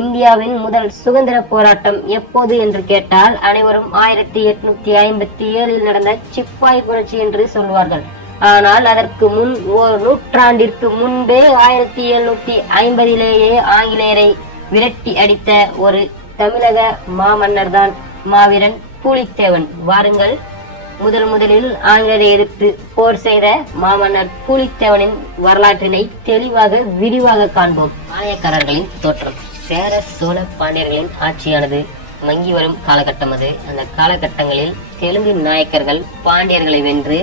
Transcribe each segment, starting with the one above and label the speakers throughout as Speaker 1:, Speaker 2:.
Speaker 1: இந்தியாவின் முதல் சுதந்திர போராட்டம் எப்போது என்று கேட்டால் அனைவரும் ஆயிரத்தி எட்நூத்தி ஐம்பத்தி ஏழில் நடந்த சிப்பாய் புரட்சி என்று சொல்வார்கள். ஆனால் அதற்கு முன் ஓர் நூற்றாண்டிற்கு முன்பே ஆயிரத்தி எழுநூத்தி ஐம்பதிலேயே ஆங்கிலேயரை விரட்டி அடித்த ஒரு தமிழக மாமன்னர் தான் மாவீரன் பூலித்தேவன். வாருங்கள் முதல் முதலில் ஆங்கிலேயரை எதிர்த்து போர் செய்த மாமன்னர் பூலித்தேவனின் வரலாற்றினை தெளிவாக விரிவாக காண்போம். ஆயக்காரர்களின் தோற்றம். சேர சோழ பாண்டியர்களின் ஆட்சியானது மங்கி வரும் காலகட்டம் அது. அந்த காலகட்டங்களில் தெலுங்கு நாயக்கர்கள் பாண்டியர்களை வென்று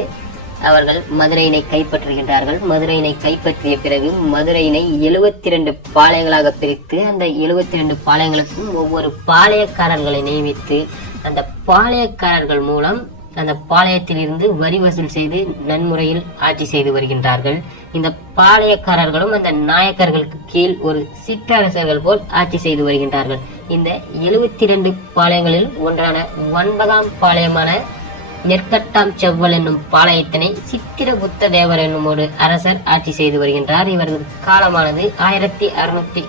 Speaker 1: அவர்கள் மதுரையினை கைப்பற்றுகின்றார்கள். மதுரையினை கைப்பற்றிய பிறகு மதுரையினை எழுவத்தி ரெண்டு பாளையங்களாக பிரித்து அந்த எழுவத்தி ரெண்டு பாளையங்களுக்கும் ஒவ்வொரு பாளையக்காரர்களை நியமித்து அந்த பாளையக்காரர்கள் மூலம் அந்த பாளையத்தில் இருந்து வரி வசூல் செய்து நன்முறையில் ஆட்சி செய்து வருகின்றார்கள். இந்த பாளையக்காரர்களும் அந்த நாயக்கர்களுக்கு கீழ் ஒரு சிற்றரசர்கள் போல் ஆட்சி செய்து வருகின்றார்கள். இந்த எழுபத்தி ரெண்டு பாளையங்களில் ஒன்றான ஒன்பதாம் பாளையமான நெற்கட்டாம் செவ்வல் என்னும் பாளையத்தினை சித்திரகுப்த தேவர் என்னும் ஒரு அரசர் ஆட்சி செய்து வருகின்றார். இவரது காலமானது ஆயிரத்தி அறுநூத்தி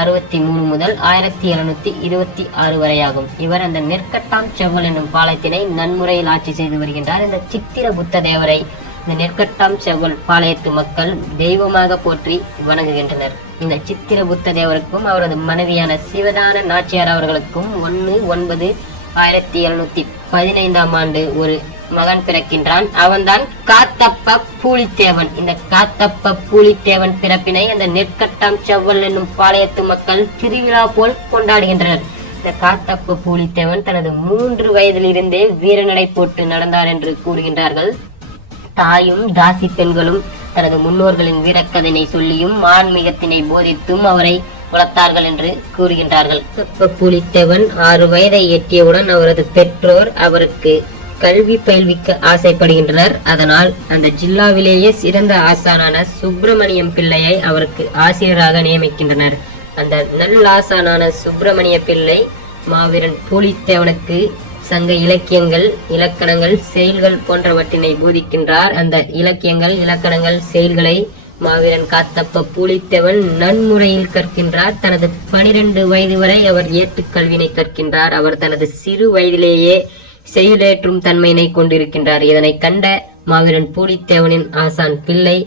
Speaker 1: அறுபத்தி மூணு முதல் ஆயிரத்தி எழுநூத்தி இருபத்தி ஆறு வரையாகும். இவர் அந்த நெற்கட்டாம் செவ்வல் என்னும் பாளையத்தினை நன்முறையில் ஆட்சி செய்து வருகின்றார். இந்த சித்திர புத்த தேவரை இந்த நெற்கட்டாம் செவ்வல் பாளையத்து மக்கள் தெய்வமாக போற்றி வணங்குகின்றனர். இந்த சித்திர புத்த தேவருக்கும் அவரது மனைவியான சிவதான நாச்சியார் அவர்களுக்கும் ஒன்று ஒன்பது ஆயிரத்தி எழுநூத்தி பதினைந்தாம் ஆண்டு ஒரு மகன் பிறக்கின்றான். அவன்தான் காத்தப்ப பூலித்தேவன். இந்த காத்தப்ப பூலித்தேவன் பிறப்பினை அந்த நெற்கட்டாம் செவ்வல் என்னும் பாளையத்து மக்கள் திருவிழா போல் கொண்டாடுகின்றனர். இந்த காத்தப்ப பூலித்தேவன் தனது மூன்று வயதிலிருந்தே வீரநடை போட்டு நடந்தார் என்று கூறுகின்றார்கள். தாயும் தாசி பெண்களும் தனது முன்னோர்களின் வீரக்கதனை சொல்லியும் ஆன்மீகத்தினை போதித்தும் அவரை வளர்த்தார்கள் என்று கூறுகின்றார்கள். கப்ப புலித்தேவன் ஆறு வயதை எட்டியவுடன் அவரது பெற்றோர் அவருக்கு கல்வி பயில்விக்க ஆசைப்படுகின்றனர். அதனால் அந்த ஜில்லாவிலேயே சிறந்த ஆசானான சுப்பிரமணியம் பிள்ளையை அவருக்கு ஆசிரியராக நியமிக்கின்றனர். அந்த நல்லாசானான சுப்பிரமணிய பிள்ளை மாவீரன் பூலித்தேவனுக்கு சங்க இலக்கியங்கள் இலக்கணங்கள் செயல்கள் போன்றவற்றினை போதிக்கின்றார். அந்த இலக்கியங்கள் இலக்கணங்கள் செயல்களை மாவீரன் காத்தப்ப பூலித்தேவன் நன்முறையில் கற்கின்றார். தனது பனிரெண்டு வயது வரை அவர் ஏட்டுக்கல்வினை கற்கின்றார். அவர் தனது சிறு வயதிலேயே செயலேற்றும் தன்மையினை கொண்டிருக்கின்றார். இதனை கண்ட மாவீரன் பூலித்தேவனின் ஆசான் பிள்ளை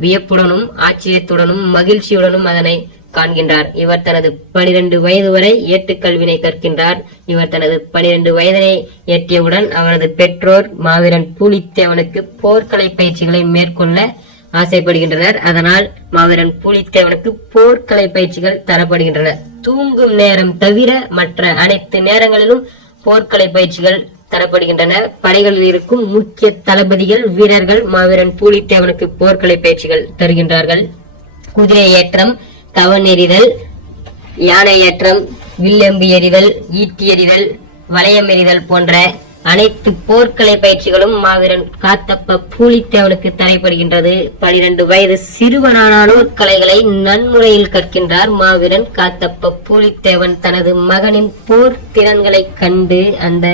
Speaker 1: வியப்புடனும் ஆச்சரியத்துடனும் மகிழ்ச்சியுடனும் அதனை காண்கின்றார். இவர் தனது பனிரெண்டு வயது வரை ஏட்டுக்கல்வினை கற்கின்றார். இவர் தனது பனிரெண்டு வயதினை எட்டியவுடன் அவரது பெற்றோர் மாவீரன் பூலித்தேவனுக்கு போர்க்கலை பயிற்சிகளை மேற்கொள்ள ஆசைப்படுகின்றனர். அதனால் மாவீரன் பூலித்தேவனுக்கு போர்க்கலை பயிற்சிகள் தரப்படுகின்றன. தூங்கும் நேரம் தவிர மற்ற அனைத்து நேரங்களிலும் போர்க்கலை பயிற்சிகள் தரப்படுகின்றன. படைகளில் இருக்கும் முக்கிய தளபதிகள் வீரர்கள் மாவீரன் பூலித்தேவனுக்கு போர்க்கலை பயிற்சிகள் தருகின்றார்கள். குதிரை ஏற்றம் கவன் எறிதல் யானை ஏற்றம் வில்லம்பு எறிதல் ஈட்டி எறிதல் வளையம் எறிதல் போன்ற அனைத்து போர்க்கலை பயிற்சிகளும் மாவீரன் காத்தப்ப பூலித்தேவனுக்கு தரைப்படுகின்றது பனிரெண்டு வயது சிறுவனானோர் கலைகளை நன்முறையில் கற்கின்றார் மாவீரன் காத்தப்ப பூலித்தேவன். தனது மகனின் போர் திறன்களை கண்டு அந்த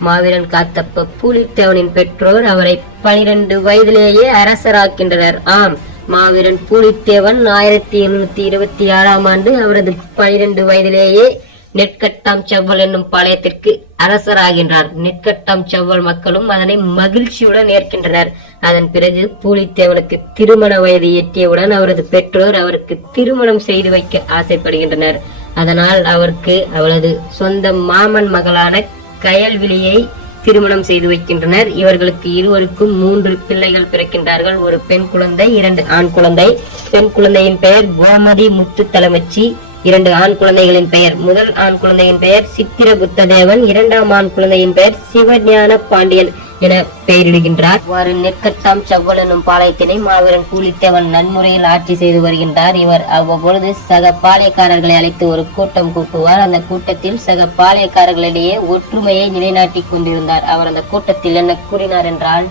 Speaker 1: மாவீரன் காத்தப்ப பூலித்தேவனின் பெற்றோர் அவரை பனிரெண்டு வயதிலேயே அரசராக்கின்றனர். ஆம் மாவீரன் பூலித்தேவன் ஆயிரத்தி எழுநூத்தி இருபத்தி ஆறாம் ஆண்டு அவரது பனிரெண்டு வயதிலேயே நெற்கட்டாம் செவ்வல் என்னும் பாளையத்திற்கு அரசராகின்றார். நெற்கட்டாம் செவ்வல் மக்களும் அதனை மகிழ்ச்சியுடன் ஏற்கின்றனர். அதன் பிறகு பூலித்தேவனுக்கு திருமண வயது எட்டியவுடன் அவரது பெற்றோர் அவருக்கு திருமணம் செய்து வைக்க ஆசைப்படுகின்றனர். அதனால் அவருக்கு அவளது சொந்த மாமன் மகளான கயல்விழியை திருமணம் செய்து வைக்கின்றனர். இவர்களுக்கு இருவருக்கும் மூன்று பிள்ளைகள் பிறக்கின்றார்கள். ஒரு பெண் குழந்தை இரண்டு ஆண் குழந்தை. பெண் குழந்தையின் பெயர் கோமதி முத்து தலைமச்சி. இரண்டு ஆண் குழந்தைகளின் பெயர். முதல் ஆண் குழந்தையின் பெயர் சித்திரகுப்த தேவன் இரண்டாம் ஆண் குழந்தையின் பெயர் சிவஞான பாண்டியன் என பெயரிடுகின்றார். இவ்வாறு நெற்கட்டாம் செவ்வல் என்னும் பாளையத்தினை மாவீரன் கூலித்தேவன் நன்முறையில் ஆட்சி செய்து வருகின்றார். இவர் அவ்வப்பொழுது சக பாளையக்காரர்களை அழைத்து ஒரு கூட்டம் கூட்டுவார். அந்த கூட்டத்தில் சக பாளையக்காரர்களிடையே ஒற்றுமையை நிலைநாட்டிக் கொண்டிருந்தார். அவர் அந்த கூட்டத்தில் என்ன கூறினார் என்றால்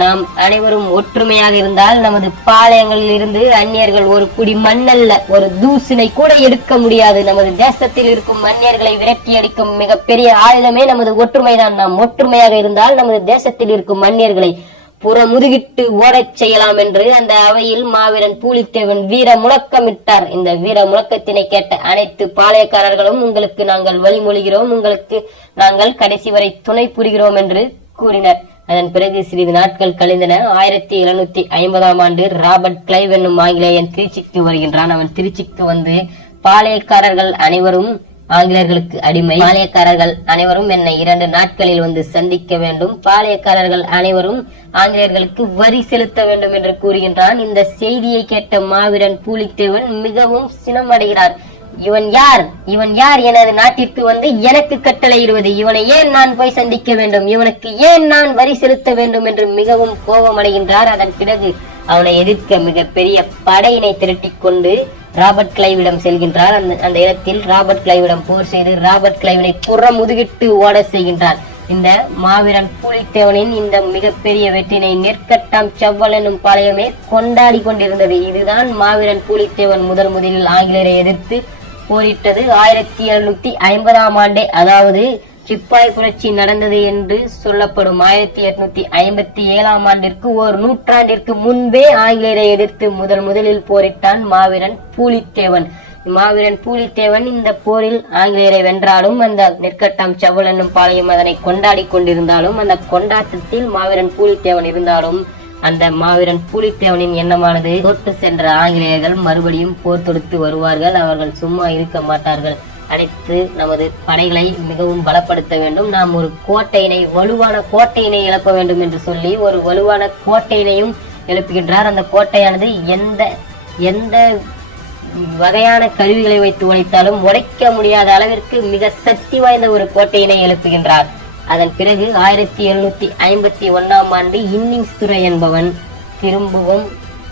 Speaker 1: நாம் அனைவரும் ஒற்றுமையாக இருந்தால் நமது பாளையங்களில் இருந்து அந்நியர்கள் ஒரு குடி மண்ணல்ல ஒரு தூசினை கூட எடுக்க முடியாது. நமது தேசத்தில் இருக்கும் அந்நியர்களை விரட்டி அடிக்கும் மிகப்பெரிய ஆயுதமே நமது ஒற்றுமைதான். நாம் ஒற்றுமையாக இருந்தால் நமது தேசத்தில் இருக்கும் அந்நியர்களை புறமுதுகிட்டு ஓடச் செய்யலாம் என்று அந்த அவையில் மாவீரன் பூலித்தேவன் வீர முழக்கமிட்டார். இந்த வீர முழக்கத்தினை கேட்ட அனைத்து பாளையக்காரர்களும் உங்களுக்கு நாங்கள் வழிமொழிகிறோம் உங்களுக்கு நாங்கள் கடைசி வரை துணை புரிகிறோம் என்று கூறினர். அதன் பிறகு சிறிது நாட்கள் கழிந்தன. ஆயிரத்தி எழுநூத்தி ஐம்பதாம் ஆண்டு ராபர்ட் கிளைவ் என்னும் ஆங்கிலேயன் திருச்சிக்கு வருகின்றான். அவன் திருச்சிக்கு வந்து பாளையக்காரர்கள் அனைவரும் ஆங்கிலேயர்களுக்கு அடிமை. பாளையக்காரர்கள் அனைவரும் என்னை இரண்டு நாட்களில் வந்து சந்திக்க வேண்டும். பாளையக்காரர்கள் அனைவரும் ஆங்கிலேயர்களுக்கு வரி செலுத்த வேண்டும் என்று கூறுகின்றான். இந்த செய்தியை கேட்ட மாவீரன் பூலித்தேவன் மிகவும் சினமடைகிறார். இவன் யார்? இவன் யார் எனது நாட்டிற்கு வந்து எனக்கு கட்டளையிடுவது? இவனை ஏன் நான் போய் சந்திக்க வேண்டும்? இவனுக்கு ஏன் நான் வரி செலுத்த வேண்டும் என்று மிகவும் கோபமடைகின்றார். அதன் பிறகு அவனை எதிர்க்க மிகப்பெரிய படையினை திரட்டிக் கொண்டு ராபர்ட் கிளைவிடம் செல்கின்றார். அந்த அந்த இடத்தில் ராபர்ட் கிளைவிடம் போர் செய்து ராபர்ட் கிளைவினை புற முதுகிட்டு ஓட செய்கின்றார். இந்த மாவீரன் புலித்தேவனின் இந்த மிகப்பெரிய வெற்றினை நெற்கட்டாம் செவ்வல் என்னும் பாளையமே கொண்டாடி கொண்டிருந்தது. இதுதான் மாவீரன் புலித்தேவன் முதல் முதலில் ஆங்கிலேயரை எதிர்த்து போரிட்டது ஆயிரத்தி எழுநூத்தி ஐம்பதாம் ஆண்டே. அதாவது சிப்பாய் புரட்சி நடந்தது என்று சொல்லப்படும் ஆயிரத்தி எட்நூத்தி ஐம்பத்தி ஏழாம் ஆண்டிற்கு ஒரு நூற்றாண்டிற்கு முன்பே ஆங்கிலேயரை எதிர்த்து முதல் முதலில் போரிட்டான் மாவீரன் பூலித்தேவன். மாவீரன் பூலித்தேவன் இந்த போரில் ஆங்கிலேயரை வென்றாலும் அந்த நெற்கட்டம் செவ்வல் என்னும் பாளையம் அதனை கொண்டாடி கொண்டிருந்தாலும் அந்த கொண்டாட்டத்தில் மாவீரன் பூலித்தேவன் இருந்தாலும் அந்த மாவீரன் புலித்தேவனின் எண்ணமானது. தோற்று சென்ற ஆங்கிலேயர்கள் மறுபடியும் போர் தொடுத்து வருவார்கள். அவர்கள் சும்மா இருக்க மாட்டார்கள். அனைத்து நமது படைகளை மிகவும் பலப்படுத்த வேண்டும். நாம் ஒரு கோட்டையினை வலுவான கோட்டையினை எழுப்ப வேண்டும் என்று சொல்லி ஒரு வலுவான கோட்டையினையும் எழுப்புகின்றார். அந்த கோட்டையானது எந்த எந்த வகையான கருவிகளை வைத்து உடைத்தாலும் உடைக்க முடியாத அளவிற்கு மிக சக்தி வாய்ந்த ஒரு கோட்டையினை எழுப்புகின்றார். அதன் பிறகு ஆயிரத்தி எழுநூத்தி ஐம்பத்தி ஒன்னாம் ஆண்டு இன்னிங்ஸ் துறை என்பவன் திரும்பவும்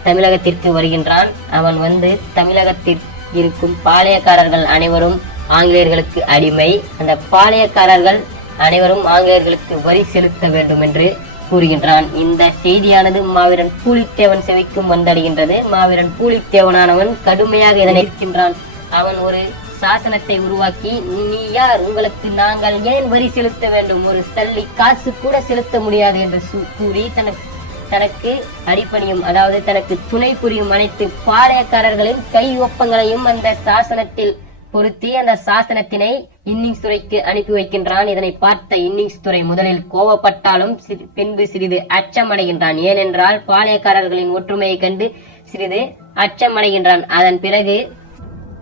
Speaker 1: தமிழகத்திற்கு வருகின்றான். அவன் வந்து தமிழகத்தில் இருக்கும் பாளையக்காரர்கள் அனைவரும் ஆங்கிலேயர்களுக்கு அடிமை. அந்த பாளையக்காரர்கள் அனைவரும் ஆங்கிலேயர்களுக்கு வரி செலுத்த வேண்டும் என்று கூறுகின்றான். இந்த செய்தியானது மாவீரன் பூலித்தேவன் செவிக்கும் வந்தடைகின்றது. மாவீரன் பூலித்தேவனானவன் கடுமையாக இதனை இருக்கின்றான் அவன் ஒரு சாசனத்தை உருவாக்கி நீ யார்? உங்களுக்கு நாங்கள் ஏன் வரி செலுத்த வேண்டும்? ஒரு சல்லி காசு கூட செலுத்த முடியாது என்று கூறி தனக்கு தனக்கு அடிப்பணியும் அதாவது தனக்கு துணை புரியும் அனைத்து பாளையக்காரர்களின் கை ஒப்பங்களையும் அந்த சாசனத்தில் பொருத்தி அந்த சாசனத்தினை இன்னிங்ஸ் துறைக்கு அனுப்பி வைக்கின்றான். இதனை பார்த்த இன்னிங்ஸ் துறை முதலில் கோபப்பட்டாலும் பின்பு சிறிது அச்சமடைகின்றான். ஏனென்றால் பாளையக்காரர்களின் ஒற்றுமையை கண்டு சிறிது அச்சமடைகின்றான். அதன் பிறகு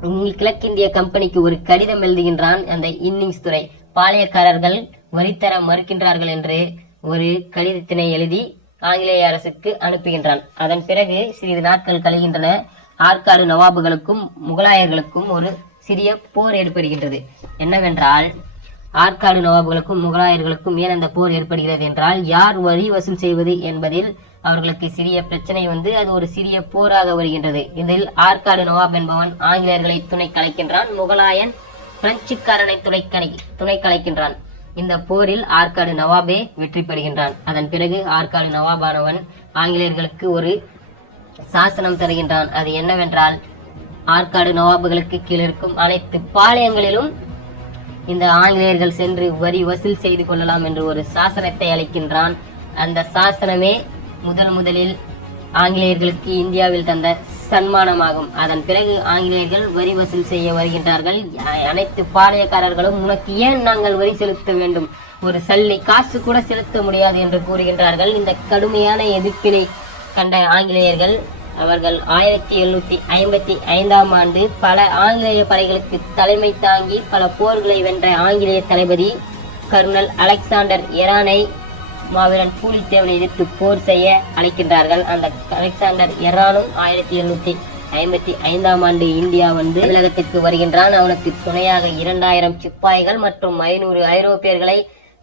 Speaker 1: கிழக்கிந்திய கம்பெனிக்கு ஒரு கடிதம் எழுதுகின்றான் அந்த இன்னிங்ஸ் துறை. பாளையக்காரர்கள் வரித்தர மறுக்கின்றார்கள் என்று ஒரு கடிதத்தினை எழுதி ஆங்கிலேய அரசுக்கு அனுப்புகின்றான். அதன் பிறகு சிறிது நாட்கள் கழிகின்றன. ஆற்காடு நவாபுகளுக்கும் முகலாயர்களுக்கும் ஒரு சிறிய போர் ஏற்படுகின்றது. என்னவென்றால் ஆற்காடு நவாபுகளுக்கும் முகலாயர்களுக்கும் ஏன் அந்த போர் ஏற்படுகிறது என்றால் யார் வரி வசூல் செய்வது என்பதில் அவர்களுக்கு சிறிய பிரச்சனை வந்து அது ஒரு சிறிய போராக வருகின்றது. இதில் ஆற்காடு நவாப் என்பவன் ஆங்கிலேயர்களை துணை கலைக்கின்றான். முகலாயன் பிரெஞ்சுக்காரனை துணை கலை துணை கலைக்கின்றான். இந்த போரில் ஆற்காடு நவாபே வெற்றி பெறுகின்றான். அதன் பிறகு ஆற்காடு நவாபானவன் ஆங்கிலேயர்களுக்கு ஒரு சாசனம் தருகின்றான். அது என்னவென்றால் ஆற்காடு நவாபுகளுக்கு கீழிருக்கும் அனைத்து பாளையங்களிலும் இந்த ஆங்கிலேயர்கள் சென்று வரி வசூல் செய்து கொள்ளலாம் என்று ஒரு சாசனத்தை அளிக்கின்றான். அந்த சாசனமே முதல் முதலில் ஆங்கிலேயர்களுக்கு இந்தியாவில் தந்த சன்மானமாகும். அதன் பிறகு ஆங்கிலேயர்கள் வரி வசூல் செய்ய வருகின்றார்கள். அனைத்து பாளையக்காரர்களும் உனக்கு ஏன் நாங்கள் வரி செலுத்த வேண்டும்? ஒரு சல்லி காசு கூட செலுத்த முடியாது என்று கூறுகின்றார்கள். இந்த கடுமையான எதிர்ப்பினை கண்ட ஆங்கிலேயர்கள் அவர்கள் ஆயிரத்தி எழுநூத்தி ஐம்பத்தி ஐந்தாம் ஆண்டு பல ஆங்கிலேய படைகளுக்கு தலைமை தாங்கி பல போர்களை வென்ற ஆங்கிலேய தளபதி கர்னல் அலெக்சாண்டர் எரானை மாவீரன் பூலித்தேவனை எதிர்த்து போர் செய்ய அழைக்கின்றார்கள். அந்த அலெக்சாண்டர் எரானும் ஆயிரத்தி எழுநூத்தி ஐம்பத்தி ஐந்தாம் ஆண்டு இந்தியா வந்து தமிழகத்திற்கு வருகின்றான். அவனுக்கு துணையாக இரண்டாயிரம் சிப்பாய்கள் மற்றும் ஐநூறு ஐரோப்பியர்களை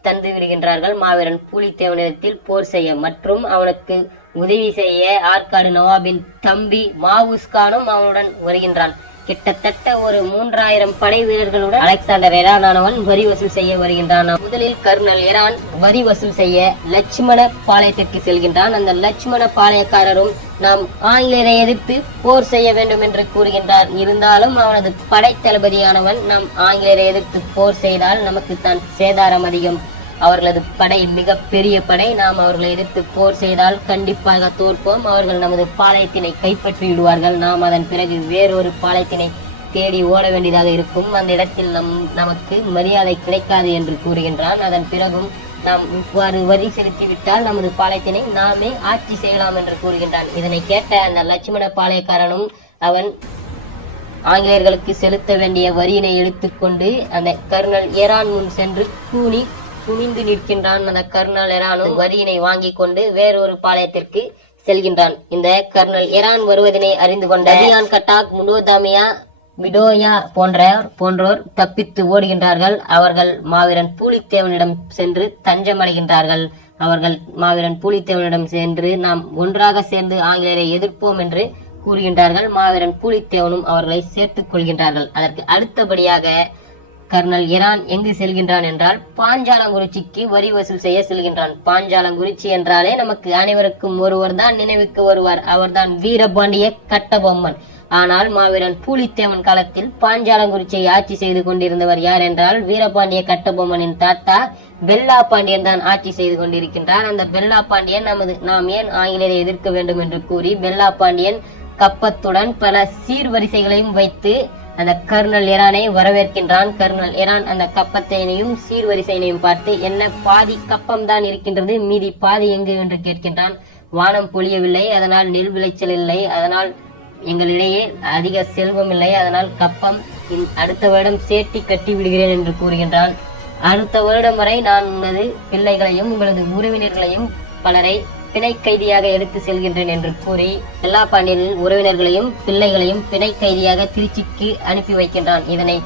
Speaker 1: தந்து விடுகின்றார்கள். மாவீரன் பூலித்தேவனிடத்தில் போர் செய்ய மற்றும் அவனுக்கு உதவி செய்ய ஆற்காடு நவாபின் தம்பி மாவுஸ்கானும் அவனுடன் வருகின்றான். கிட்டத்தட்ட ஒரு மூன்றாயிரம் படை வீரர்களுடன் அலெக்சாண்டர் எரானானவன் வரி வசூல் செய்ய வருகின்றான். முதலில் கர்னல் எரான் வரி வசூல் செய்ய லட்சுமண பாளையத்திற்கு செல்கின்றான். அந்த லட்சுமண பாளையக்காரரும் நாம் ஆங்கிலேயரை எதிர்த்து போர் செய்ய வேண்டும் என்று கூறுகின்றார். இருந்தாலும் அவனது படை தளபதியானவன் நாம் ஆங்கிலேயரை எதிர்த்து போர் செய்தால் நமக்கு தான் சேதாரம் அதிகம். அவர்களது படை மிக பெரிய படை. நாம் அவர்களை எதிர்த்து போர் செய்தால் கண்டிப்பாக தோற்போம். அவர்கள் நமது பாளையத்தினை கைப்பற்றி விடுவார்கள் நாம் அதன் பிறகு வேறொரு பாளையத்தினை தேடி ஓட வேண்டியதாக இருக்கும். அந்த இடத்தில் நம் நமக்கு மரியாதை கிடைக்காது என்று கூறுகின்றான். அதன் பிறகும் நாம் இவ்வாறு வரி செலுத்திவிட்டால் நமது பாளையத்தினை நாமே ஆட்சி செய்யலாம் என்று கூறுகின்றான். இதனை கேட்ட அந்த லட்சுமண பாளையக்காரனும் அவன் ஆங்கிலேயர்களுக்கு செலுத்த வேண்டிய வரியினை எடுத்துக்கொண்டு அந்த கர்னல் ஏரான் முன் சென்று கூனி குவிந்து நிற்கின்றான் அந்த கர்னல் எரானும் வரியினை வாங்கி கொண்டு வேறொரு பாளையத்திற்கு செல்கின்றான். இந்த கர்னல் எரான் வருவதனை அறிந்து கொண்ட அடியான் கட்டாக் முனோதாமியா விடோயா போன்ற போன்றோர் தப்பித்து ஓடுகின்றார்கள். அவர்கள் மாவீரன் பூலித்தேவனிடம் சென்று தஞ்சமடைகின்றார்கள். அவர்கள் மாவீரன் பூலித்தேவனிடம் சென்று நாம் ஒன்றாக சேர்ந்து ஆங்கிலேயரை எதிர்ப்போம் என்று கூறுகின்றார்கள். மாவீரன் பூலித்தேவனும் அவர்களை சேர்த்துக் கொள்கின்றார்கள். அதற்கு அடுத்தபடியாக கர்னல் இரான் எங்கு செல்கின்றான் என்றால் பாஞ்சாலங்குறிச்சிக்கு வரி வசூல் செய்ய செல்கின்றான். பாஞ்சாலங்குறிச்சி என்றாலே நமக்கு அனைவருக்கும் ஒருவர் தான் நினைவுக்கு வருவார். அவர்தான் வீரபாண்டிய கட்டபொம்மன். ஆனால் மாவீரன் பூலித்தேவன் காலத்தில் பாஞ்சாலங்குறிச்சியை ஆட்சி செய்து கொண்டிருந்தவர் யார் என்றால் வீரபாண்டிய கட்டபொம்மனின் தாத்தா பெல்லா பாண்டியன் தான் ஆட்சி செய்து கொண்டிருக்கின்றார். அந்த பெல்லா பாண்டியன் நமது நாம் ஏன் ஆங்கிலேயரை எதிர்க்க வேண்டும் என்று கூறி பெல்லா பாண்டியன் கப்பத்துடன் பல சீர்வரிசைகளையும் வைத்து அந்த கர்னல் இரானை வரவேற்கின்றான். கர்னல் இரான் அந்த கப்பத்தினையும் சீர்வரிசையினையும் பார்த்து என்ன பாதி கப்பம் தான் இருக்கின்றது மீதி பாதி எங்கு? என்று கேட்கின்றான். வானம் பொழியவில்லை அதனால் நெல் விளைச்சல் இல்லை அதனால் எங்களிடையே அதிக செல்வம் இல்லை அதனால் கப்பம் அடுத்த வருடம் சேட்டி கட்டி விடுகிறேன் என்று கூறுகின்றான். அடுத்த வருடம் வரை நான் உனது பிள்ளைகளையும் உங்களது உறவினர்களையும் பலரை பிணை கைதியாக எடுத்து செல்கின்றேன் என்று கூறி எல்லா பாண்டியனின் உறவினர்களையும் பிள்ளைகளையும் பிணை கைதியாக திருச்சிக்கு அனுப்பி வைக்கின்றான். இதனை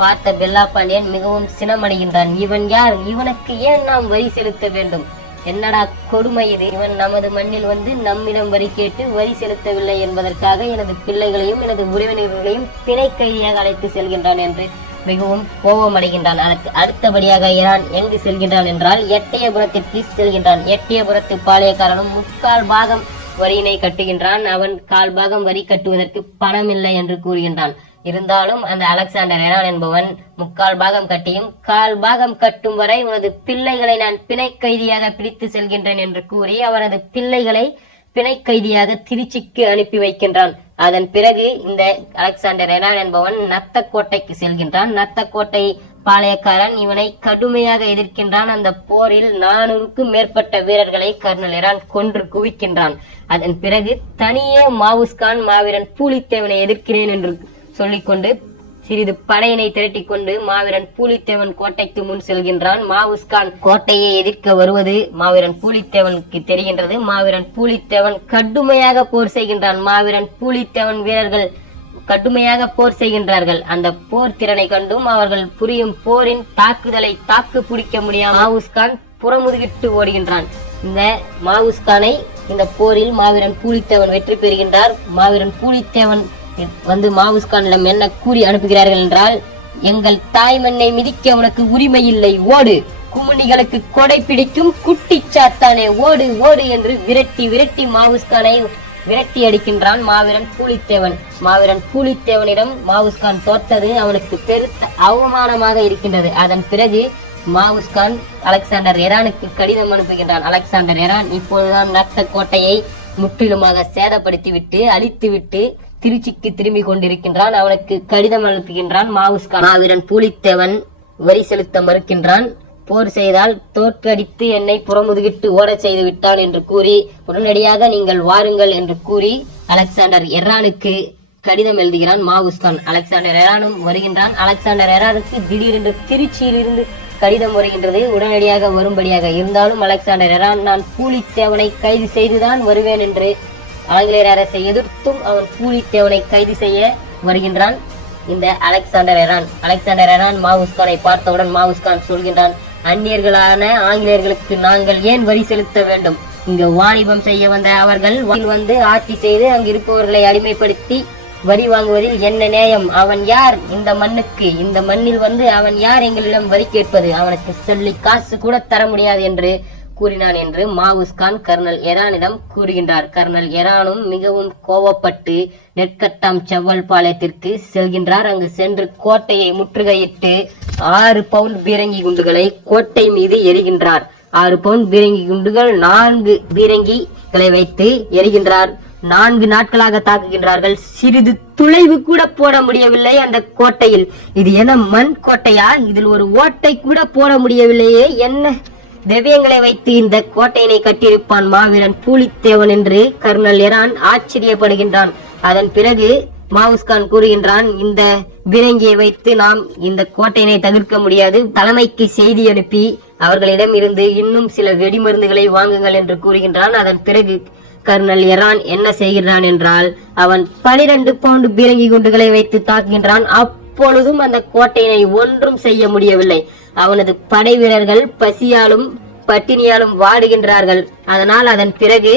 Speaker 1: பார்த்த பெல்லா பாண்டியன் மிகவும் சினமடைகின்றான். இவன் யார்? இவனுக்கு ஏன் நாம் வரி செலுத்த வேண்டும்? என்னடா கொடுமை இது? இவன் நமது மண்ணில் வந்து நம்மிடம் வரி கேட்டு வரி செலுத்தவில்லை என்பதற்காக எனது பிள்ளைகளையும் எனது உறவினர்களையும் பிணை கைதியாக அழைத்து செல்கின்றான் என்று மிகவும் கோபமடைகின்றான். அதற்கு அடுத்தபடியாக இரான் எங்கு செல்கின்றான் என்றால் எட்டயபுரத்திற்கு செல்கின்றான். எட்டயபுரத்து பாளையக்காரனும் முக்கால் பாகம் வரியினை கட்டுகின்றான். அவன் கால் பாகம் வரி கட்டுவதற்கு பணம் இல்லை என்று கூறுகின்றான். இருந்தாலும் அந்த அலெக்சாண்டர் எரான் என்பவன் முக்கால் பாகம் கட்டியும் கால் பாகம் கட்டும் வரை உனது பிள்ளைகளை நான் பிணை கைதியாக பிடித்து செல்கின்றேன் என்று கூறி அவனது பிள்ளைகளை பிணை கைதியாக திருச்சிக்கு அனுப்பி வைக்கின்றான். அதன் பிறகு இந்த அலெக்சாண்டர் ரெனான் என்பவன் நத்தக்கோட்டைக்கு செல்கின்றான். நத்தக்கோட்டை பாளையக்காரன் இவனை கடுமையாக எதிர்க்கின்றான். அந்த போரில் நானூறுக்கும் மேற்பட்ட வீரர்களை கர்னல் இரான் கொன்று குவிக்கின்றான். அதன் பிறகு தனியே மாவுஸ்கான் மாவீரன் பூலித்தேவனை எதிர்க்கிறேன் என்று சொல்லிக்கொண்டு சிறிது படையினை திரட்டிக் கொண்டு மாவீரன் பூலித்தேவன் கோட்டைக்கு முன் செல்கின்றான். மாவுஸ்கான் கோட்டையை எதிர்க்க வருவது மாவீரன் பூலித்தேவனுக்கு தெரிகின்றது. மாவீரன் பூலித்தேவன் கடுமையாக போர் செய்கின்றான். மாவீரன் பூலித்தேவன் வீரர்கள் கடுமையாக போர் செய்கின்றார்கள். அந்த போர் திறனை கண்டும் அவர்கள் புரியும் போரின் தாக்குதலை தாக்கு பிடிக்க முடியாமல் மாவுஸ்கான் புறமுதுகிட்டு ஓடுகின்றான். இந்த மாவுஸ்கானை இந்த போரில் மாவீரன் பூலித்தேவன் வெற்றி பெறுகின்றார். மாவீரன் பூலித்தேவன் வந்து மாவுஸ்கானிடம் என்ன கூறி அனுப்புகிறார்கள் என்றால் எங்கள் தாய் மண்ணை மிதிக்க உனக்கு உரிமை இல்லை ஓடு. குமுனிகளுக்கு கொடை பிடிக்கும் குட்டி சாத்தானே ஓடு ஓடு என்று விரட்டி விரட்டி மாவுஸ்கானை விரட்டி அடிக்கின்றான் மாவீரன் பூலித்தேவன் மாவீரன் பூலித்தேவனிடம் மாவுஸ்கான் தோற்றது அவனுக்கு பெருத்த அவமானமாக இருக்கின்றது. அதன் பிறகு மாவுஸ்கான் அலெக்சாண்டர் எரானுக்கு கடிதம் அனுப்புகின்றான். அலெக்சாண்டர் எரான் இப்போதுதான் நத்த கோட்டையை முற்றிலுமாக சேதப்படுத்திவிட்டு அழித்துவிட்டு திருச்சிக்கு திரும்பி கொண்டிருக்கின்றான். அவனுக்கு கடிதம் அனுப்புகின்றான். மாவுஸ்கான். மாவீரன் பூலித்தேவன் வரி செலுத்த மறுக்கின்றான். போர் செய்தால் தோற்கடித்து என்னை புறமுதுகிட்டு ஓடச் செய்து விட்டான் என்று கூறி உடனடியாக நீங்கள் வாருங்கள் என்று கூறி அலெக்சாண்டர் எர்ரானுக்கு கடிதம் எழுதுகிறான். மாவுஸ்கான். அலெக்சாண்டர் எரானும் வருகின்றான். அலெக்சாண்டர் எரானுக்கு திடீரென்று திருச்சியிலிருந்து கடிதம் வருகின்றது. உடனடியாக வரும்படியாக இருந்தாலும் அலெக்சாண்டர் எரான் நான் பூலித்தேவனை கைது செய்துதான் வருவேன் என்று ஆங்கிலேயர் அரசை எதிர்த்தும் அவன் கூலித்தேவனை கைது செய்ய வருகின்றான். இந்த அலெக்சாண்டர் எரான் அலெக்சாண்டர் எரான் மாவுஸ்கானை பார்த்தவுடன் மாவுஸ்கான் சொல்கின்றான் அந்நியர்களான ஆங்கிலேயர்களுக்கு நாங்கள் ஏன் வரி செலுத்த வேண்டும்? இங்கு வாணிபம் செய்ய வந்த அவர்கள் வந்து ஆட்சி செய்து அங்கு இருப்பவர்களை அடிமைப்படுத்தி வரி வாங்குவதில் என்ன நேயம்? அவன் யார்? இந்த மண்ணுக்கு இந்த மண்ணில் வந்து அவன் யார் எங்களிடம் வரி கேட்பது? அவனுக்கு சொல்லி காசு கூட தர முடியாது என்று கூறினான் என்று மாவுஸ்கான் கர்னல் எரானிடம் கூறுகின்றார். கர்னல் எரானும் மிகவும் கோபப்பட்டு நெற்கட்டாம் செவ்வல் பாளையத்திற்கு செல்கின்றார். அங்கு சென்று கோட்டையை முற்றுகையிட்டு ஆறு பவுண்ட் பீரங்கி குண்டுகளை கோட்டை மீது எரிகின்றார் ஆறு பவுண்ட் பீரங்கி குண்டுகள் நான்கு பீரங்கிகளை வைத்து எரிகின்றார் நான்கு நாட்களாக தாக்குகின்றார்கள். சிறிது துளைவு கூட போட முடியவில்லை அந்த கோட்டையில். இது என்ன மண் கோட்டையா? இதில் ஒரு ஓட்டை கூட போட முடியவில்லையே. என்ன திவ்யங்களை வைத்து இந்த கோட்டையினை கட்டியிருப்பான் மாவீரன் பூலித்தேவன் என்று கர்னல் எரான் ஆச்சரியப்படுகின்றான். அதன் பிறகு மாவுஸ்கான் கூறுகின்றான் இந்த பீரங்கியை வைத்து நாம் இந்த கோட்டையினை தவிர்க்க முடியாது. தலைமைக்கு செய்தி அனுப்பி அவர்களிடம் இருந்து இன்னும் சில வெடிமருந்துகளை வாங்குங்கள் என்று கூறுகின்றான். அதன் பிறகு கர்னல் எரான் என்ன செய்கிறான் என்றால் அவன் பனிரெண்டு பவுண்டு பீரங்கி குண்டுகளை வைத்து தாக்குகின்றான். அப்பொழுதும் அந்த கோட்டையினை ஒன்றும் செய்ய முடியவில்லை. அவனது படை வீரர்கள் பசியாலும் பட்டினியாலும் வாடுகின்றார்கள். அதனால் அதன் பிறகு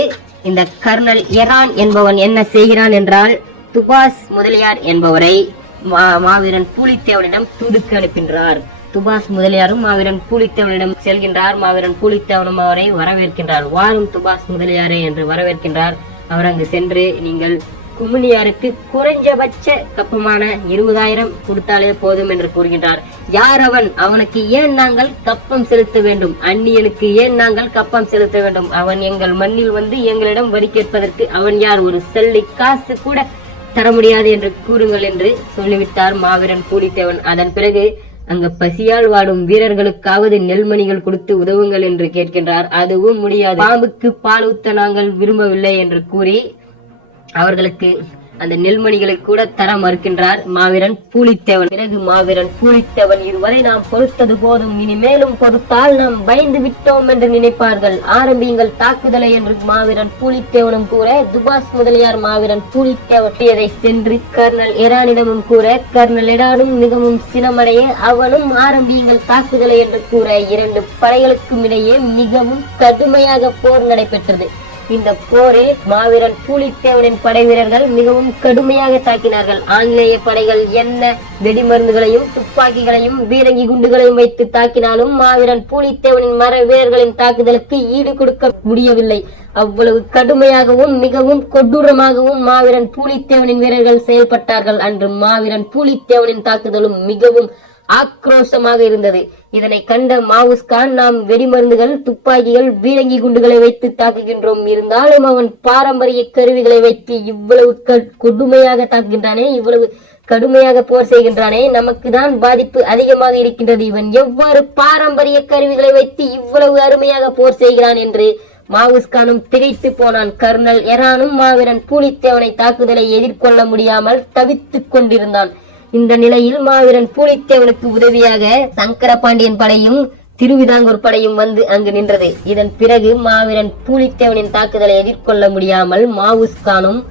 Speaker 1: இந்த கர்னல் எரான் என்பவன் என்ன செய்கிறான் என்றால் துபாஸ் முதலியார் என்பவரை மாவீரன் பூலித்தேவனிடம் தூதுக்கு அனுப்பின்றார். துபாஸ் முதலியாரும் மாவீரன் பூலித்தேவனிடம் செல்கின்றார். மாவீரன் பூலித்தேவனும் அவரை வரவேற்கின்றார். வாரும் துபாஸ் முதலியாரே என்று வரவேற்கின்றார். அவர் அங்கு சென்று நீங்கள் குமிழியாருக்கு குறைஞ்சபட்ச கப்பமான இருபதாயிரம் கொடுத்தாலே போதும் என்று கூறுகின்றார். யார் அவன்? அவனுக்கு ஏன் நாங்கள் கப்பம் செலுத்த வேண்டும்? அந்நியனுக்கு ஏன் நாங்கள் கப்பம் செலுத்த வேண்டும்? அவன் எங்கள் மண்ணில் வந்து எங்களிடம் வரி கேட்பதற்கு அவன் யார்? ஒரு செல்லி காசு கூட தர முடியாது என்று கூறுங்கள் என்று சொல்லிவிட்டார் மாவீரன் பூலித்தேவன். அதன் பிறகு அங்கு பசியால் வாடும் வீரர்களுக்காவது நெல்மணிகள் கொடுத்து உதவுங்கள் என்று கேட்கின்றார். அதுவும் முடியாது. பாம்புக்கு பால் ஊத்த நாங்கள் விரும்பவில்லை என்று கூறி அவர்களுக்கு அந்த நெல்மணிகளை கூட தர மறுக்கின்றார் மாவீரன் பூலித்தேவன். பிறகு மாவீரன் பூலித்தேவன் இதுவரை நாம் பொறுத்தது போதும் இனிமேலும் பொறுத்தால் நாம் பயந்து விட்டோம் என்று நினைப்பார்கள். ஆரம்பியுங்கள் தாக்குதலை என்று மாவீரன் பூலித்தேவனும் கூற துபாஸ் முதலியார் மாவீரன் பூலித்தேவன் சென்று கர்னல் எரானிடமும் கூற கர்னல் எரானும் மிகவும் சினமடைய அவனும் ஆரம்பியுங்கள் தாக்குதலை என்று கூற இரண்டு படைகளுக்கும் இடையே மிகவும் கடுமையாக போர் நடைபெற்றது. இந்த போரில் மாவீரன் பூலித்தேவனின் படை வீரர்கள் மிகவும் கடுமையாக தாக்கினார்கள். ஆங்கிலேய படைகள் என்ன வெடிமருந்துகளையும் துப்பாக்கிகளையும் பீரங்கி குண்டுகளையும் வைத்து தாக்கினாலும் மாவீரன் பூலித்தேவனின் மர வீரர்களின் தாக்குதலுக்கு ஈடு கொடுக்க முடியவில்லை. அவ்வளவு கடுமையாகவும் மிகவும் கொடூரமாகவும் மாவீரன் பூலித்தேவனின் வீரர்கள் செயல்பட்டார்கள். அன்று மாவீரன் பூலித்தேவனின் தாக்குதலும் மிகவும் ஆக்ரோஷமாக இருந்தது. இதனை கண்ட மாவுஸ்கான் நாம் வெடிமருந்துகள் துப்பாக்கிகள் பீரங்கி குண்டுகளை வைத்து தாக்குகின்றோம். இருந்தாலும் அவன் பாரம்பரிய கருவிகளை வைத்து இவ்வளவு க- கொடுமையாக தாக்குகின்றானே இவ்வளவு கடுமையாக போர் செய்கின்றானே நமக்கு தான் பாதிப்பு அதிகமாக இருக்கின்றது. இவன் எவ்வாறு பாரம்பரிய கருவிகளை வைத்து இவ்வளவு அருமையாக போர் செய்கிறான் என்று மாவுஸ்கானும் திகைத்து போனான். கர்னல் எரானும் மாவீரன் பூலித்தேவனை தாக்குதலை எதிர்கொள்ள முடியாமல் தவித்துக் கொண்டிருந்தான். இந்த நிலையில் மாவீரன் பூலித்தேவனுக்கு உதவியாக சங்கர பாண்டியன் படையும் திருவிதாங்கூர் படையும் வந்து அங்கு நின்றது. இதன் பிறகு மாவீரன் பூலித்தேவனின் தாக்குதலை எதிர்கொள்ள முடியாமல் மாவுஸ்கானும்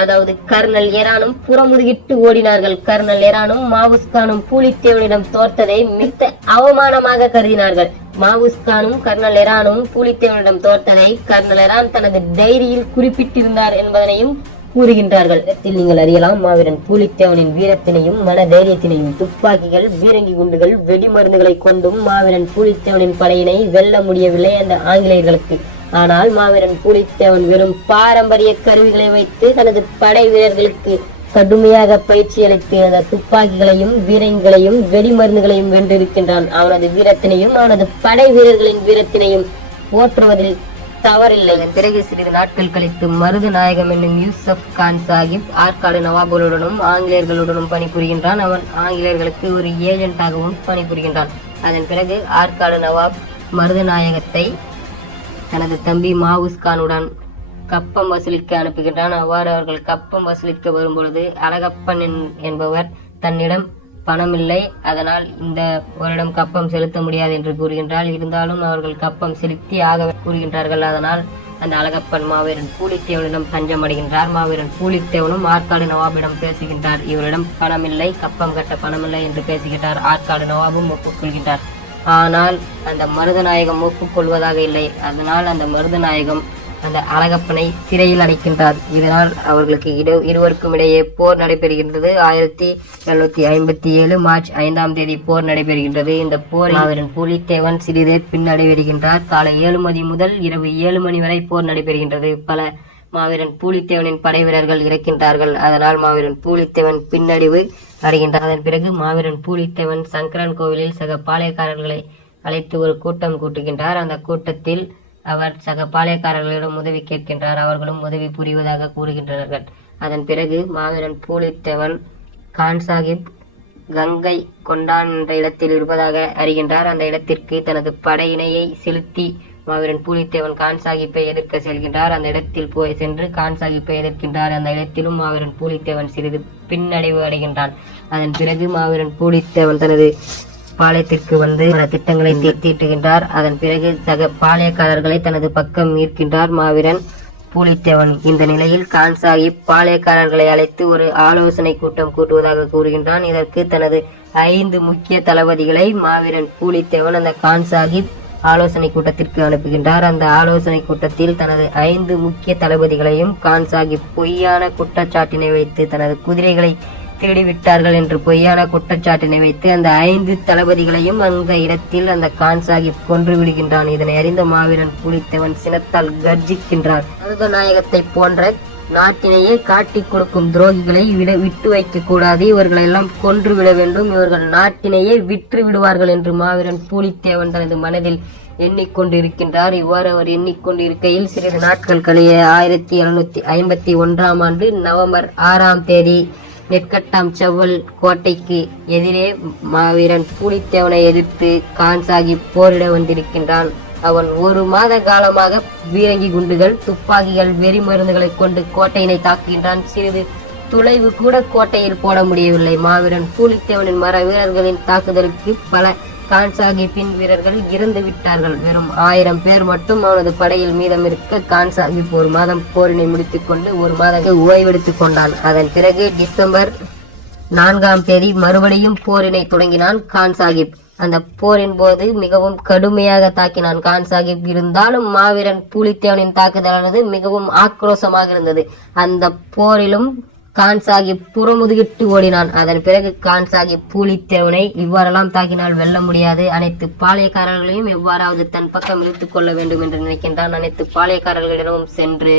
Speaker 1: அதாவது கர்னல் எரானும் புறமுதுகிட்டு ஓடினார்கள். கர்னல் எரானும் மாவுஸ்கானும் பூலித்தேவனிடம் தோற்றதை மிக்க அவமானமாக கருதினார்கள். மாவுஸ்கானும் கர்னல் எரானும் பூலித்தேவனிடம் தோற்றதை கர்னல் எரான் தனது டைரியில் குறிப்பிட்டிருந்தார் என்பதனையும் கூறுகின்றார்கள். இடத்தில் நீங்கள் அறியலாம் மாவீரன் பூலித்தேவனின் வீரத்தினையும் மன தைரியத்தினையும் துப்பாக்கிகள் பீரங்கி குண்டுகள் வெடிமருந்துகளை கொண்டும் மாவீரன் பூலித்தேவனின் படையினை வெல்ல முடியவில்லை அந்த ஆங்கிலேயர்களுக்கு. ஆனால் மாவீரன் பூலித்தேவன் வெறும் பாரம்பரிய கருவிகளை வைத்து தனது படை வீரர்களுக்கு கடுமையாக பயிற்சி அளித்து அந்த துப்பாக்கிகளையும் பீரங்கிகளையும் வெடிமருந்துகளையும் வென்றிருக்கின்றான். அவனது வீரத்தினையும் அவனது படை வீரர்களின் வீரத்தினையும் போற்றுவதில் தவறில்லை. பிறகு சிறிது நாட்கள் கழித்து மருது நாயகம் என்னும் யூசப் கான் சாஹிப் ஆற்காடு நவாபுகளுடனும் ஆங்கிலேயர்களுடனும் பணிபுரிகின்றான். அவன் ஆங்கிலேயர்களுக்கு ஒரு ஏஜென்ட்டாகவும் பணிபுரிகின்றான். அதன் பிறகு ஆற்காடு நவாப் மருது நாயகத்தை தனது தம்பி மாவுஸ் கானுடன் கப்பம் வசூலிக்க அனுப்புகின்றான். அவ்வாறு அவர்கள் கப்பம் வசூலிக்க வரும்பொழுது அழகப்பன் என்பவர் தன்னிடம் பணமில்லை. அதனால் இந்த வருடம் கப்பம் செலுத்த முடியாது என்று கூறுகின்றால் இருந்தாலும் அவர்கள் கப்பம் செலுத்தி ஆக கூறுகின்றார்கள். அதனால் அந்த அழகப்பன் மாவீரன் பூலித்தேவனிடம் தஞ்சம் அடைகின்றார் மாவீரன் பூலித்தேவனும் ஆற்காடு நவாபிடம் பேசுகின்றார். இவரிடம் பணமில்லை கப்பம் கட்ட பணமில்லை என்று பேசுகின்றார். ஆற்காடு நவாபும் ஒப்புக்கொள்கின்றார். ஆனால் அந்த மருதநாயகம் ஒப்புக்கொள்வதாக இல்லை. அதனால் அந்த மருதநாயகம் அந்த அழகப்பனை சிறையில் அடைக்கின்றார் இதனால் அவர்களுக்கு இட இருவருக்கும் இடையே போர் நடைபெறுகின்றது. ஆயிரத்தி எழுநூத்தி ஐம்பத்தி ஏழு மார்ச் ஐந்தாம் தேதி போர் நடைபெறுகின்றது. இந்த போர் அவரின் புலித்தேவன் சிறிது பின்னடைவெறுகின்றார் காலை ஏழு மணி முதல் இரவு ஏழு மணி வரை போர் நடைபெறுகின்றது. பல மாவீரன் பூலித்தேவனின் படை வீரர்கள் இறக்கின்றார்கள். அதனால் மாவீரன் பூலித்தேவன் பின்னடைவு அடைகின்றார். அதன் பிறகு மாவீரன் பூலித்தேவன் சங்கரன் கோவிலில் சக பாளையக்காரர்களை அழைத்து ஒரு கூட்டம் கூட்டுகின்றார். அந்த கூட்டத்தில் அவர் சக பாளையக்காரர்களிடம் உதவி கேட்கின்றார். அவர்களும் உதவி புரிவதாக கூறுகின்றனர் அதன் பிறகு மாவீரன் பூலித்தேவன் கான் சாஹிப் கங்கை கொண்டான் என்ற இடத்தில் இருப்பதாக அறிகின்றார். அந்த இடத்திற்கு தனது படையினையை செலுத்தி மாவீரன் பூலித்தேவன் கான் சாஹிப்பை எதிர்க்க செல்கின்றார். அந்த இடத்தில் போய் சென்று கான் சாஹிப்பை எதிர்க்கின்றார். அந்த இடத்திலும் மாவீரன் பூலித்தேவன் சிறிது பின்னடைவு அடைகின்றான். அதன் பிறகு மாவீரன் பூலித்தேவன் தனது பாளையத்திற்கு வந்து திட்டங்களை தீ- தீட்டுகின்றார். அதன் பிறகு சக பாளையக்காரர்களை தனது பக்கம் ஈர்க்கின்றார் மாவீரன் பூலித்தேவன். இந்த நிலையில் கான் சாஹிப் பாளையக்காரர்களை அழைத்து ஒரு ஆலோசனை கூட்டம் கூட்டுவதாக கூறுகின்றான். இதற்கு தனது ஐந்து முக்கிய தளபதிகளை மாவீரன் பூலித்தேவன் அந்த கான் சாஹிப் ஆலோசனை கூட்டத்திற்கு அனுப்புகின்றார். அந்த ஆலோசனை கூட்டத்தில் தனது ஐந்து முக்கிய தளபதிகளையும் கான் சாஹிப் பொய்யான குற்றச்சாட்டினை வைத்து தனது குதிரைகளை தேடிவிட்டார்கள் என்று பொய்யான குற்றச்சாட்டினை வைத்து அந்த ஐந்து தளபதிகளையும் அந்த இடத்தில் அந்த கான் சாஹிப் கொன்று விடுகின்றான். இதனை அறிந்த மாவீரன் புலித்தேவன் சினத்தால் கர்ஜிக்கின்றார் நாயகத்தை போன்ற நாட்டினையே காட்டிக் கொடுக்கும் துரோகிகளை விட விட்டு வைக்க கூடாது. இவர்களை எல்லாம் கொன்று விட வேண்டும். இவர்கள் நாட்டினையே விற்று விடுவார்கள் என்று மாவீரன் பூலித்தேவன் தனது மனதில் எண்ணிக்கொண்டிருக்கின்றார். இவ்வாறு அவர் எண்ணிக்கொண்டிருக்கையில் சிறிது நாட்கள் கழிய ஆயிரத்தி எழுநூத்தி ஐம்பத்தி ஒன்றாம் ஆண்டு நவம்பர் ஆறாம் தேதி நெற்கட்டாம் செவ்வல் கோட்டைக்கு எதிரே மாவீரன் பூலித்தேவனை எதிர்த்து கான் சாஹிப் போரிட வந்திருக்கின்றான். அவன் ஒரு மாத காலமாக பீரங்கி குண்டுகள் துப்பாக்கிகள் வெறி மருந்துகளை கொண்டு கோட்டையினை தாக்குகின்றான். சிறிது துளைவு கூட கோட்டையில் போட முடியவில்லை. மாவீரன் பூலித்தேவனின் மர வீரர்களின் தாக்குதலுக்கு பல கான் சாஹிப்பின் வீரர்கள் இறந்து விட்டார்கள். வெறும் ஆயிரம் பேர் மட்டும் அவனது படையில் மீதம் இருக்க கான் சாஹிப் ஒரு மாதம் போரினை முடித்துக் கொண்டு ஒரு மாதம் ஓய்வெடுத்துக் கொண்டான். அதன் பிறகு டிசம்பர் நான்காம் தேதி மறுபடியும் போரினை தொடங்கினான் கான் சாஹிப் அந்த போரின் போது மிகவும் கடுமையாக தாக்கினான் கான் சாஹிப் இருந்தாலும் மாவீரன் பூலித்தேவனின் தாக்குதலானது மிகவும் ஆக்ரோஷமாக இருந்தது. அந்த போரிலும் கான் சாஹிப் புறமுதுகிட்டு ஓடினான். அதன் பிறகு கான் சாஹிப் பூலித்தேவனை இவ்வாறெல்லாம் தாக்கினால் வெல்ல முடியாது. அனைத்து பாளையக்காரர்களையும் எவ்வாறாவது தன் பக்கம் இழுத்து கொள்ள வேண்டும் என்று நினைக்கின்றான். அனைத்து பாளையக்காரர்களிடமும் சென்று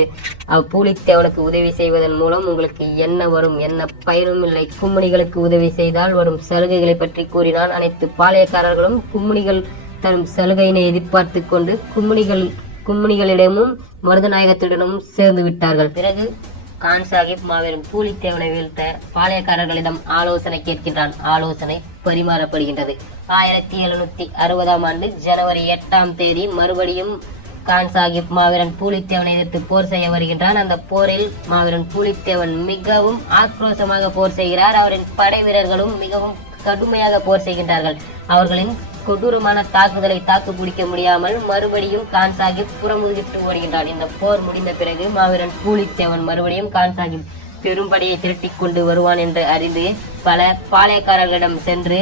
Speaker 1: அவ் பூலித்தேவனுக்கு உதவி செய்வதன் மூலம் உங்களுக்கு என்ன வரும் என்ன பயனும் இல்லை. கும்மிணிகளுக்கு உதவி செய்தால் வரும் சலுகைகளை பற்றி கூறினான். அனைத்து பாளையக்காரர்களும் கும்மிணிகள் தரும் சலுகையினை எதிர்பார்த்து கொண்டு கும்மிணிகள் கும்மிணிகளிடமும் மருதநாயகத்திடமும் சேர்ந்து விட்டார்கள். பிறகு கான் சாஹிப் மாபெரும் பூலித்தேவனை வீழ்த்த பாளையக்காரர்களிடம் ஆலோசனை கேட்கின்றான். ஆலோசனை பரிமாறப்படுகின்றது. ஆயிரத்தி எழுநூத்தி அறுபதாம் ஆண்டு ஜனவரி எட்டாம் தேதி மறுபடியும் கான் சாஹிப் மாவீரன் பூலித்தேவனை எதிர்த்து போர் செய்ய வருகின்றான். அந்த போரில் மாவீரன் பூலித்தேவன் மிகவும் ஆக்ரோஷமாக போர் செய்கிறார். அவரின் படை வீரர்களும் மிகவும் கடுமையாக போர் செய்கின்றார்கள். அவர்களின் கொடூரமான தாக்குதலை தாக்கு பிடிக்க முடியாமல் மறுபடியும் கான் சாஹிப் புறமுதுகிட்டு ஓடுகின்றான். இந்த போர் முடிந்த பிறகு மாவீரன் பூலித்தேவன் மறுபடியும் கான் சாஹிப் பெரும்படையை திரட்டி கொண்டு வருவான் என்று அறிந்து பல பாளையக்காரர்களிடம் சென்று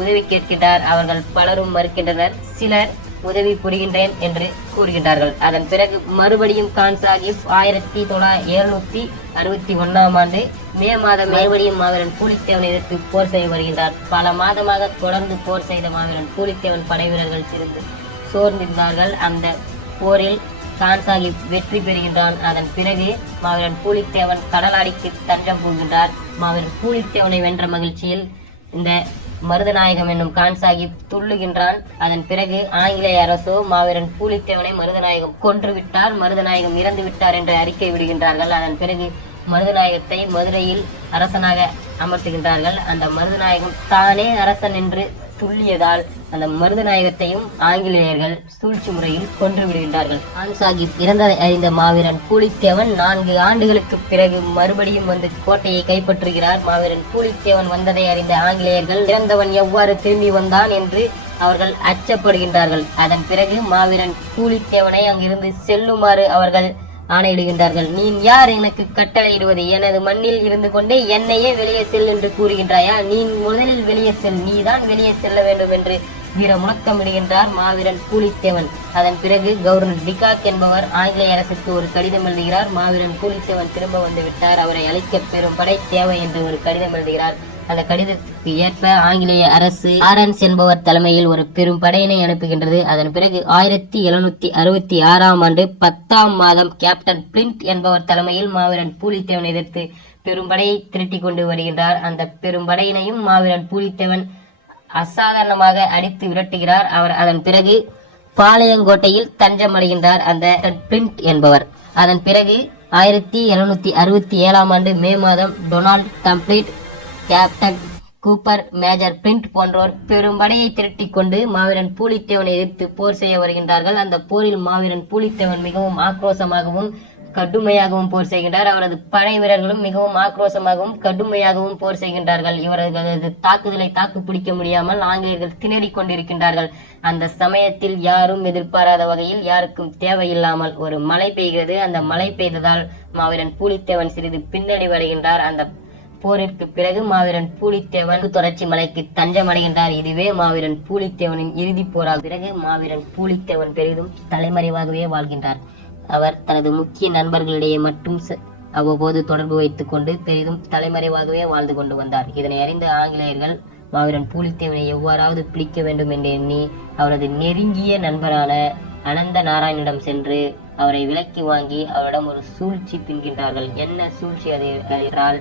Speaker 1: உதவி கேட்கின்றார். அவர்கள் பலரும் மறுக்கின்றனர். சிலர் உதவி புரிகின்றேன் என்று கூறுகின்றார்கள். அதன் பிறகு மறுபடியும் கான் சாஹிப் ஆயிரத்தி தொள்ளாயிரத்தி எழுநூத்தி அறுபத்தி ஒன்னாம் ஆண்டு மே மாதம் மறுபடியும் மாவீரன் பூலித்தேவனை எதிர்த்து போர் செய்ய வருகின்றார். பல மாதமாக தொடர்ந்து போர் செய்த மாவீரன் பூலித்தேவன் படை வீரர்கள் சிறிது சோர்ந்திருந்தார்கள். அந்த போரில் கான் சாஹிப் வெற்றி பெறுகின்றான். அதன் பிறகு மாவீரன் பூலித்தேவன் கடலாடிக்கு தஞ்சம் புகுகின்றார். மாவீரன் பூலித்தேவனை வென்ற மகிழ்ச்சியில் இந்த மருதநாயகம் என்னும் கான் சாஹிப் துள்ளுகின்றான். அதன் பிறகு ஆங்கிலேய அரசோ மாவீரன் பூலித்தேவனை மருதநாயகம் கொன்றுவிட்டார். மருதநாயகம் இறந்து விட்டார் என்று அறிக்கை விடுகின்றார்கள். அதன் பிறகு மருதநாயகத்தை மதுரையில் அரசனாக அமர்த்துகின்றார்கள். அந்த மருதநாயகம் தானே அரசன் என்று துள்ளியதால் அந்த மருதநாயகத்தையும் ஆங்கிலேயர்கள் சூழ்ச்சி முறையில் கொன்று விடுகின்றார்கள். கான் சாஹிப் இறந்ததை அறிந்த மாவீரன் பூலித்தேவன் நான்கு ஆண்டுகளுக்கு பிறகு மறுபடியும் வந்து கோட்டையை கைப்பற்றுகிறார். மாவீரன் பூலித்தேவன் வந்ததை அறிந்த ஆங்கிலேயர்கள் இறந்தவன் எவ்வாறு திரும்பி வந்தான் என்று அவர்கள் அச்சப்படுகின்றார்கள். அதன் பிறகு மாவீரன் பூலித்தேவனை அங்கிருந்து செல்லுமாறு அவர்கள் ஆணையிடுகின்றார்கள் நீ யார் எனக்கு கட்டளையிடுவது? எனது மண்ணில் இருந்து கொண்டே என்னையே வெளியே செல் என்று கூறுகின்றாயா? நீ முதலில் வெளியே செல். நீதான் வெளியே செல்ல வேண்டும் என்று வீர முழக்கமிடுகின்றார் மாவீரன் பூலித்தேவன் அதன் பிறகு கவர்னர் டிகாக் என்பவர் ஆங்கிலேய அரசுக்கு ஒரு கடிதம் எழுதுகிறார். மாவீரன் பூலித்தேவன் திரும்ப வந்து விட்டார். அவரை அழைக்க பெறும் படை தேவை என்று ஒரு கடிதம் எழுதுகிறார். அந்த கடிதத்துக்கு ஏற்ப ஆங்கிலேய அரசு ஆரன்ஸ் என்பவர் தலைமையில் ஒரு பெரும் படையினை அனுப்புகின்றது. அதன் பிறகு ஆயிரத்தி எழுநூத்தி அறுபத்தி ஆறாம் ஆண்டு பத்தாம் மாதம் கேப்டன் பிளிண்ட் என்பவர் தலைமையில் மாவீரன் பூலித்தேவன் எதிர்த்து பெரும்படையை திரட்டி கொண்டு வருகின்றார். அந்த பெரும்படையினையும் மாவீரன் பூலித்தேவன் அசாதாரணமாக அடித்து விரட்டுகிறார். அவர் அதன் பிறகு பாளையங்கோட்டையில் தஞ்சமடைகின்றார் அந்த பிளிண்ட் என்பவர். அதன் பிறகு ஆயிரத்தி எழுநூத்தி அறுபத்தி ஏழாம் ஆண்டு மே மாதம் Donald Campbell captain Cooper major print போன்றோர் பெரும் படையை திரட்டி கொண்டு மாவீரன் பூலித்தேவனை எதிர்த்து போர் செய்ய வருகின்றார்கள். அந்த போரில் மாவீரன் பூலித்தேவன் மிகவும் ஆக்ரோஷமாகவும் கடுமையாகவும் போர் செய்கின்றார். அவரது படை வீரர்களும் மிகவும் ஆக்ரோஷமாகவும் கடுமையாகவும் போர் செய்கின்றார்கள். இவர்களது தாக்குதலை தாக்கு பிடிக்க முடியாமல் ஆங்கிலேயர்கள் திணறிக் கொண்டிருக்கின்றார்கள். அந்த சமயத்தில் யாரும் எதிர்பாராத வகையில் யாருக்கும் தேவையில்லாமல் ஒரு மழை பெய்கிறது. அந்த மழை பெய்ததால் மாவீரன் பூலித்தேவன் சிறிது பின்னடைவடைகின்றார் அந்த போரிற்கு பிறகு மாவீரன் பூலித்தேவன் தொடர்ச்சி மலைக்கு தஞ்சமடைகின்றார். இதுவே மாவீரன் பூலித்தேவனின் இறுதிப் போராக பிறகு மாவீரன் பூலித்தேவன் பெரிதும் தலைமறைவாகவே வாழ்கின்றார். அவர் தனது முக்கிய நண்பர்களிடையே மட்டும் அவ்வப்போது தொடர்பு வைத்துக் கொண்டு பெரிதும் தலைமறைவாகவே வாழ்ந்து கொண்டு வந்தார். இதனை அறிந்த ஆங்கிலேயர்கள் மாவீரன் பூலித்தேவனை எவ்வாறாவது பிடிக்க வேண்டும் என்று எண்ணி அவரது நெருங்கிய நண்பரான அனந்த நாராயணிடம் சென்று அவரை விலக்கி வாங்கி அவரிடம் ஒரு சூழ்ச்சி பின்கின்றார்கள். என்ன சூழ்ச்சி அது என்றால்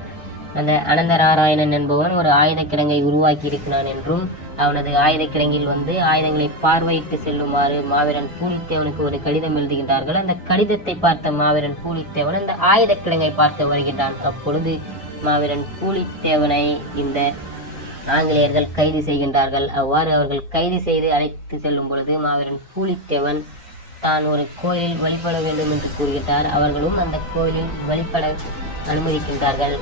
Speaker 1: அந்த அனந்தநாராயணன் என்பவன் ஒரு ஆயுத கிடங்கை உருவாக்கி இருக்கிறான் என்றும் அவனது ஆயுத கிடங்கில் வந்து ஆயுதங்களை பார்வையிட்டு செல்லுமாறு மாவீரன் பூலித்தேவனுக்கு ஒரு கடிதம் எழுதுகின்றார்கள். அந்த கடிதத்தை பார்த்த மாவீரன் பூலித்தேவன் அந்த ஆயுத கிடங்கை பார்த்து வருகின்றான். அப்பொழுது மாவீரன் பூலித்தேவனை இந்த ஆங்கிலேயர்கள் கைது செய்கின்றார்கள். அவ்வாறு அவர்கள் கைது செய்து அழைத்து செல்லும் பொழுது மாவீரன் பூலித்தேவன் தான் ஒரு கோயிலில் வழிபட வேண்டும் என்று கூறுகின்றார். அவர்களும் அந்த கோயிலில் வழிபட அனுமதிக்கின்றார்கள்.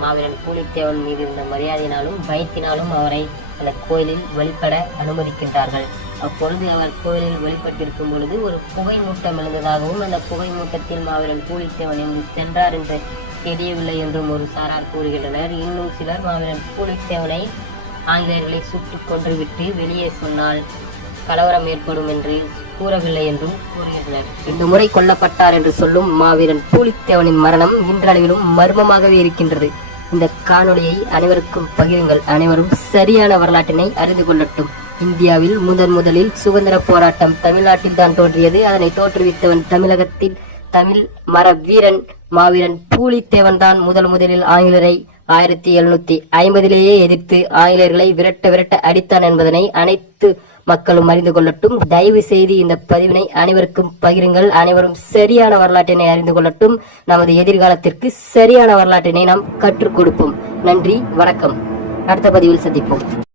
Speaker 1: மாவீரன் பூலித்தேவன் மீது இருந்த மரியாதையினாலும் பயத்தினாலும் அவரை அந்த கோயிலில் வழிபட அனுமதிக்கின்றார்கள். அப்பொழுது அவர் கோயிலில் வழிபட்டிருக்கும் பொழுது ஒரு புகை மூட்டம் எழுந்ததாகவும் அந்த புகை மூட்டத்தில் மாவீரன் பூலித்தேவன் என்று சென்றார் என்று தெரியவில்லை என்றும் ஒரு சாரார் கூறுகின்றனர். இன்னும் சிலர் மாவீரன் பூலித்தேவனை ஆங்கிலேயர்களை சுட்டுக் கொன்றுவிட்டு வெளியே சொன்னால் கலவரம் ஏற்படும் என்று கூறவில்லை என்றும் கூறுகின்றனர். இந்த முறை கொல்லப்பட்டார் என்று சொல்லும் மாவீரன் பூலித்தேவனின் மரணம் இன்றளவிலும் மர்மமாகவே இருக்கின்றது. இந்த காணொளியை அனைவருக்கும் பகிருங்கள். அனைவரும் சரியான வரலாற்றினை அறிந்து கொள்ளட்டும். இந்தியாவில் முதன் முதலில் சுதந்திர போராட்டம் தமிழ்நாட்டில் தான் தோன்றியது. அதனை தோற்றுவித்தவன் தமிழகத்தில் தமிழ் மர வீரன் மாவீரன் பூலித்தேவன் தான் முதல் முதலில் ஆங்கிலரை ஆயிரத்தி எழுநூத்தி ஐம்பதிலேயே எதிர்த்து ஆங்கிலேயர்களை விரட்ட விரட்ட அடித்தான் என்பதனை அனைத்து மக்களும் அறிந்து கொள்ளட்டும். தயவு செய்து இந்த பதிவினை அனைவருக்கும் பகிருங்கள். அனைவரும் சரியான வரலாற்றினை அறிந்து கொள்ளட்டும். நமது எதிர்காலத்திற்கு சரியான வரலாற்றினை நாம் கற்றுக் கொடுப்போம். நன்றி வணக்கம். அடுத்த பதிவில் சந்திப்போம்.